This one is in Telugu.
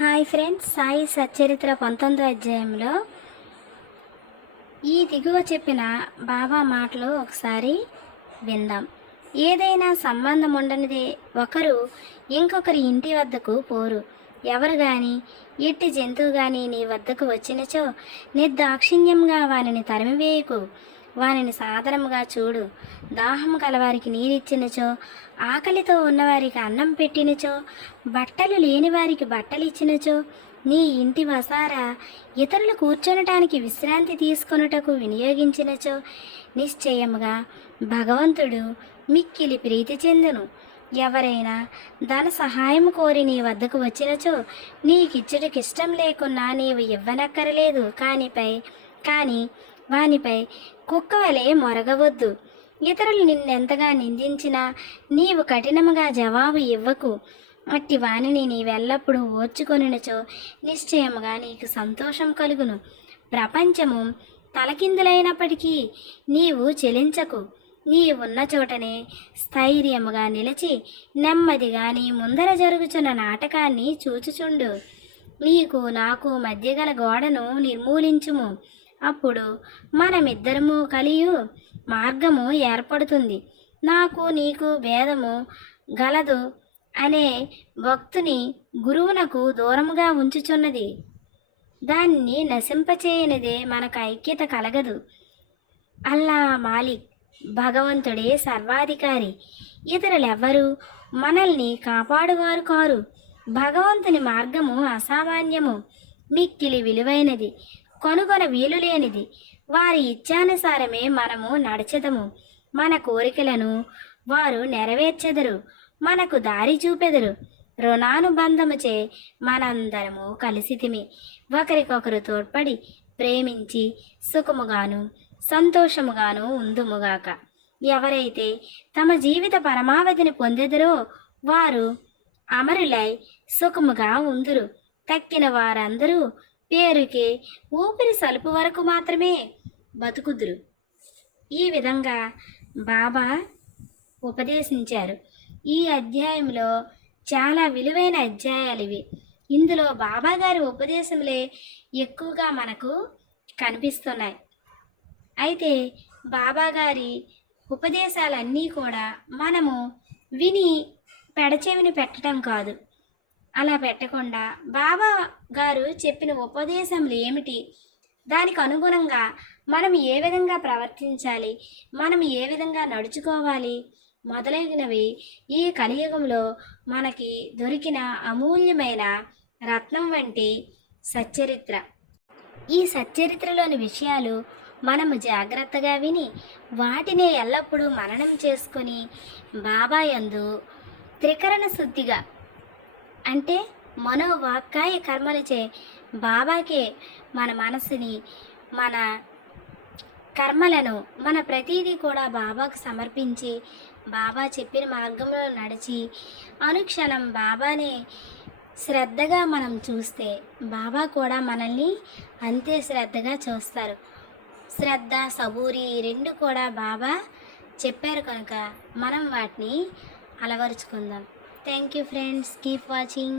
హాయ్ ఫ్రెండ్స్ సాయి సచ్చరిత్ర పంతొమ్మిదో అధ్యాయంలో ఈ దిగువ చెప్పిన బాబా మాటలు ఒకసారి విందాం. ఏదైనా సంబంధం ఉండనిదే ఒకరు ఇంకొకరి ఇంటి వద్దకు పోరు. ఎవరు కానీ ఎట్టి జంతువు కానీ నీ వద్దకు వచ్చినచో నిర్దాక్షిణ్యంగా వారిని తరిమివేయకు. వానిని సాదరముగా చూడు. దాహము కలవారికి నీరిచ్చినచో ఆకలితో ఉన్నవారికి అన్నం పెట్టినచో బట్టలు లేని వారికి బట్టలు ఇచ్చినచో నీ ఇంటి వసారా ఇతరులు కూర్చొనటానికి విశ్రాంతి తీసుకొనుటకు వినియోగించినచో నిశ్చయముగా భగవంతుడు మిక్కిలి ప్రీతి చెందును. ఎవరైనా ధన సహాయం కోరి నీ వద్దకు వచ్చినచో నీకిచ్చుటకిష్టం లేకున్నా నీవు ఇవ్వనక్కరలేదు. కానిపై కానీ వానిపై కుక్క వలె మొరగవద్దు. ఇతరులు నిన్నెంతగా నిందించినా నీవు కఠినముగా జవాబు ఇవ్వకు. అట్టి వానిని నీవెల్లప్పుడూ ఓర్చుకొనినచో నిశ్చయముగా నీకు సంతోషం కలుగును. ప్రపంచము తలకిందులైనప్పటికీ నీవు చెలించకు. నీ ఉన్న చోటనే స్థైర్యముగా నిలిచి నెమ్మదిగా నీ ముందర జరుగుచున్న నాటకాన్ని చూచుచుండు. నీకు నాకు మధ్య గల గోడను నిర్మూలించుము. అప్పుడు మనమిద్దరము కలియు మార్గము ఏర్పడుతుంది. నాకు నీకు భేదము గలదు అనే భక్తుని గురువునకు దూరముగా ఉంచుచున్నది. దాన్ని నశింపచేయనిదే మనకు ఐక్యత కలగదు. అల్లా మాలిక్ భగవంతుడే సర్వాధికారి. ఇతరులెవ్వరూ మనల్ని కాపాడువారు కారు. భగవంతుని మార్గము అసామాన్యము. మిక్కిలి విలువైనది. కొనుగొన వీలు లేనిది. వారి ఇచ్ఛానుసారమే మనము నడచెదము. మన కోరికలను వారు నెరవేర్చెదరు. మనకు దారి చూపెదరు. రుణానుబంధముచే మనందరము కలిసితిమి. ఒకరికొకరు తోడ్పడి ప్రేమించి సుఖముగాను సంతోషముగాను ఉందుముగాక. ఎవరైతే తమ జీవిత పరమావధిని పొందెదరో వారు అమరులై సుఖముగా ఉందురు. తక్కిన వారందరూ పేరుకి ఊపిరి సలుపు వరకు మాత్రమే బతుకుదురు. ఈ విధంగా బాబా ఉపదేశించారు. ఈ అధ్యాయంలో చాలా విలువైన అధ్యాయాలు ఇవి. ఇందులో బాబా గారి ఉపదేశములే ఎక్కువగా మనకు కనిపిస్తున్నాయి. అయితే బాబా గారి ఉపదేశాలన్నీ కూడా మనము విని పెడచెవిని పెట్టడం కాదు. అలా పెట్టకుండా బాబా గారు చెప్పిన ఉపదేశములు ఏమిటి? దానికి అనుగుణంగా మనం ఏ విధంగా ప్రవర్తించాలి? మనం ఏ విధంగా నడుచుకోవాలి? మొదలైనవి ఈ కలియుగంలో మనకి దొరికిన అమూల్యమైన రత్నం వంటి సచ్చరిత్ర. ఈ సచ్చరిత్రలోని విషయాలు మనము జాగ్రత్తగా విని వాటిని ఎల్లప్పుడూ మననం చేసుకొని బాబా యందు త్రికరణ శుద్ధిగా అంటే మనోవాక్కాయ కర్మలచే బాబాకే మన మనసుని మన కర్మలను మన ప్రతీది కూడా బాబాకు సమర్పించి బాబా చెప్పిన మార్గంలో నడిచి అనుక్షణం బాబానే శ్రద్ధగా మనం చూస్తే బాబా కూడా మనల్ని అంతే శ్రద్ధగా చూస్తారు. శ్రద్ధ సబూరి ఈ రెండు కూడా బాబా చెప్పారు కనుక మనం వాటిని అలవరుచుకుందాం. Thank you friends. Keep watching.